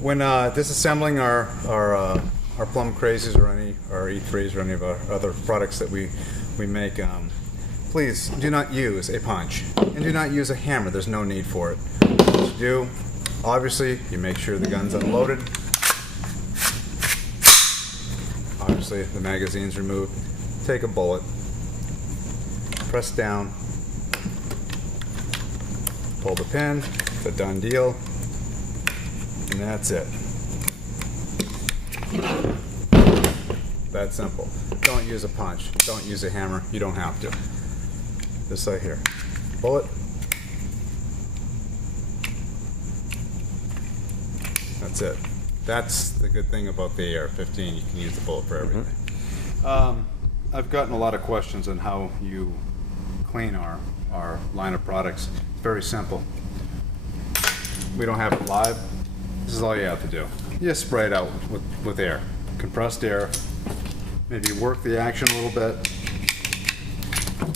When disassembling our Plumcrazies or our E3s or any of our other products that we make, please do not use a punch and do not use a hammer. There's no need for it. What you do, obviously, you make sure the gun's unloaded. Obviously, the magazine's removed. Take a bullet, press down, pull the pin. It's a done deal. And that's it. That simple. Don't use a punch. Don't use a hammer. You don't have to. Just like here. Bullet. That's it. That's the good thing about the AR-15. You can use the bullet for everything. I've gotten a lot of questions on how you clean our line of products. It's very simple. We don't have it live. This is all you have to do. You just spray it out with air, compressed air. Maybe work the action a little bit.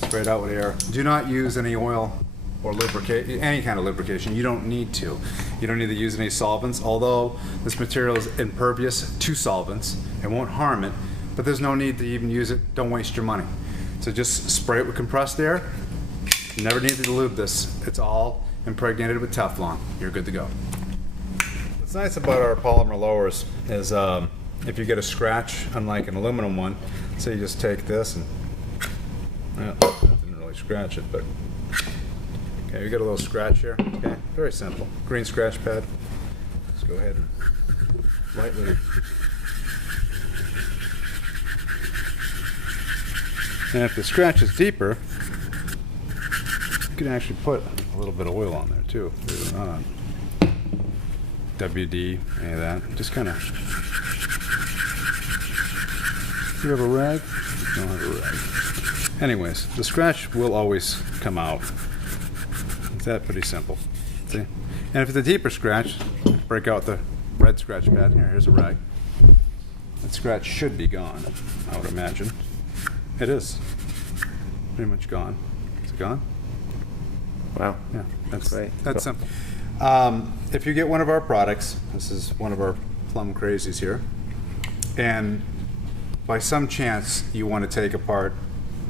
Spray it out with air. Do not use any oil or any kind of lubrication. You don't need to. You don't need to use any solvents, although this material is impervious to solvents. It won't harm it, but there's no need to even use it. Don't waste your money. So just spray it with compressed air. You never need to dilute this. It's all impregnated with Teflon. You're good to go. What's nice about our polymer lowers is if you get a scratch, unlike an aluminum one, so you just take this and, well, that didn't really scratch it, but okay, you get a little scratch here. Okay, very simple. Green scratch pad. Just go ahead and lightly. And if the scratch is deeper, you can actually put a little bit of oil on there too. WD, any of that. Just kind of. You have a rag? You don't have a rag. Anyways, the scratch will always come out. It's that pretty simple. See? And if it's a deeper scratch, break out the red scratch pad. Here's a rag. That scratch should be gone, I would imagine. It is. Pretty much gone. Is it gone? Wow. Yeah, that's great. That's simple. If you get one of our products, this is one of our Plumcrazies here, and by some chance you want to take apart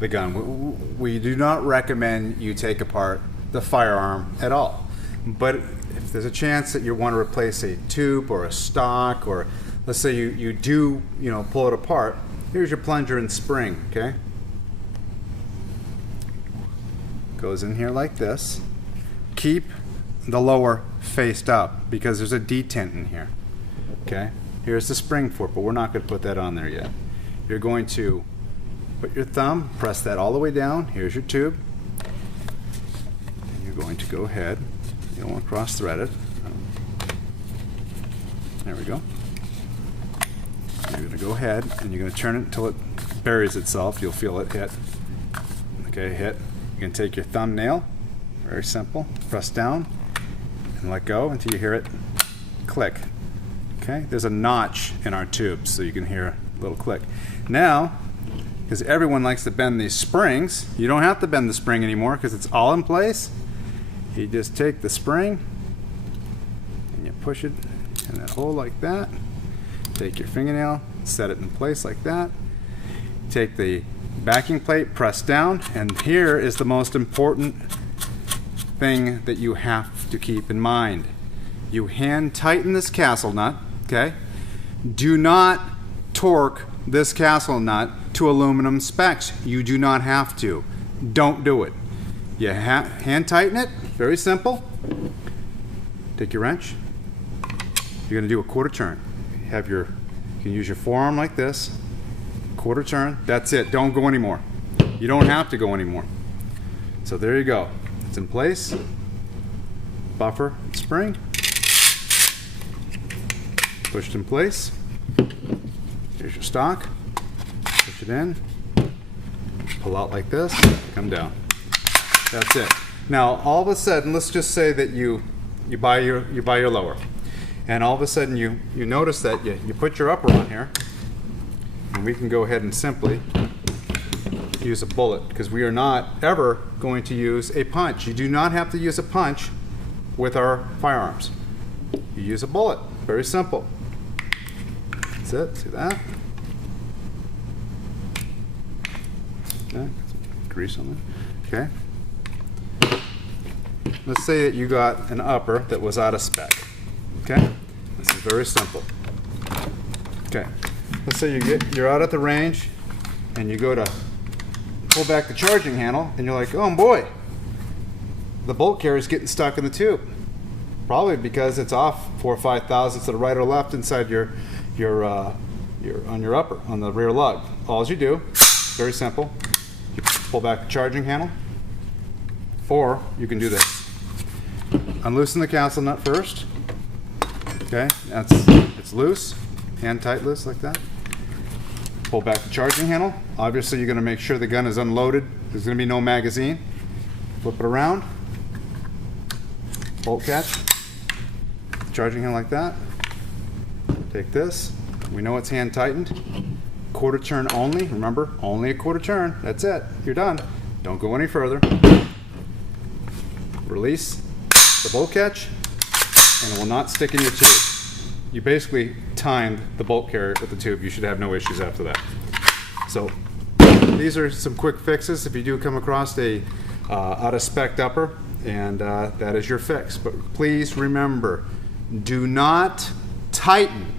the gun, we do not recommend you take apart the firearm at all. But if there's a chance that you want to replace a tube or a stock, or let's say you do pull it apart, here's your plunger and spring. Okay, goes in here like this. Keep the lower faced up because there's a detent in here. Okay, here's the spring for it, but we're not going to put that on there yet. You're going to put your thumb, press that all the way down. Here's your tube. And you're going to go ahead. You don't want to cross thread it. There we go. You're going to go ahead and you're going to turn it until it buries itself. You'll feel it hit. Okay, hit. You're going to take your thumbnail, very simple, press down and let go until you hear it click. Okay, there's a notch in our tube so you can hear a little click. Now, because everyone likes to bend these springs, you don't have to bend the spring anymore because it's all in place. You just take the spring and you push it in that hole like that. Take your fingernail, set it in place like that. Take the backing plate, press down, and here is the most important thing that you have to keep in mind. You hand tighten this castle nut, okay? Do not torque this castle nut to aluminum specs. You do not have to. Don't do it. You hand tighten it, very simple. Take your wrench. You're gonna do a quarter turn. You can use your forearm like this, quarter turn, that's it. Don't go anymore. You don't have to go anymore. So there you go. It's in place. Buffer, spring. Pushed in place. Here's your stock. Push it in. Pull out like this. Come down. That's it. Now all of a sudden, let's just say that you buy your lower, and all of a sudden you notice that you put your upper on here, and we can go ahead and simply use a bullet because we are not ever going to use a punch. You do not have to use a punch with our firearms. You use a bullet. Very simple. That's it. See that? Okay. Grease on there. Okay. Let's say that you got an upper that was out of spec. Okay. This is very simple. Okay. Let's say you're out at the range and you go to pull back the charging handle and you're like, oh boy, the bolt carrier is getting stuck in the tube. Probably because it's off 4 or 5 thousandths to the right or left inside your on your upper, on the rear lug. All you do, very simple, you pull back the charging handle, or you can do this. Unloosen the council nut first. Okay, it's loose, hand tight loose like that. Pull back the charging handle. Obviously you're going to make sure the gun is unloaded. There's going to be no magazine. Flip it around. Bolt catch. Charging handle like that. Take this. We know it's hand tightened. Quarter turn only. Remember, only a quarter turn. That's it. You're done. Don't go any further. Release the bolt catch, and it will not stick in your tube. You basically timed the bolt carrier with the tube. You should have no issues after that. So these are some quick fixes if you do come across a out of spec upper, and that is your fix. But please remember, do not tighten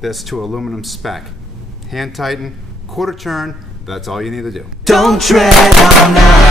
this to aluminum spec. Hand tighten, quarter turn, that's all you need to do. Don't tread on us.